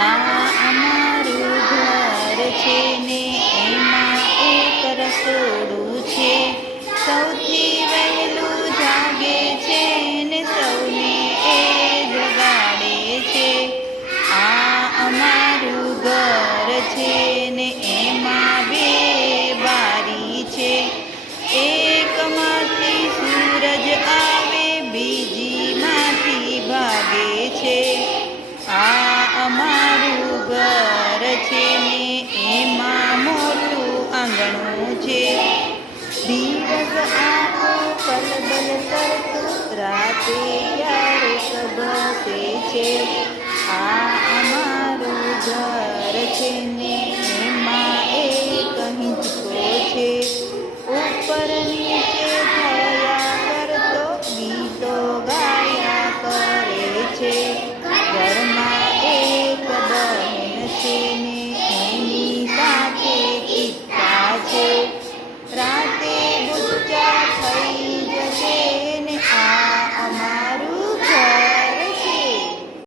આ અમારું ઘર છે ને એમાં એક રસોડું છે. સૌથી વહેલું જાગે છે ને સૌને એ જગાડે છે. આ અમારું ઘર છે ને એમાં બે બારી છે. એકમાંથી સૂરજ આવે બીજીમાંથી ભાગે છે. આ અમારું ઘર છે ને એમાં મોટું આંગણું છે. દિવસ આખો કલબલ કરતો રાતે ક્યારેક બસે છે. આ અમારું ઘર છે ને એમાં એક હિંચકો છે. ઉપર નીચે થયા કરતો ગીતો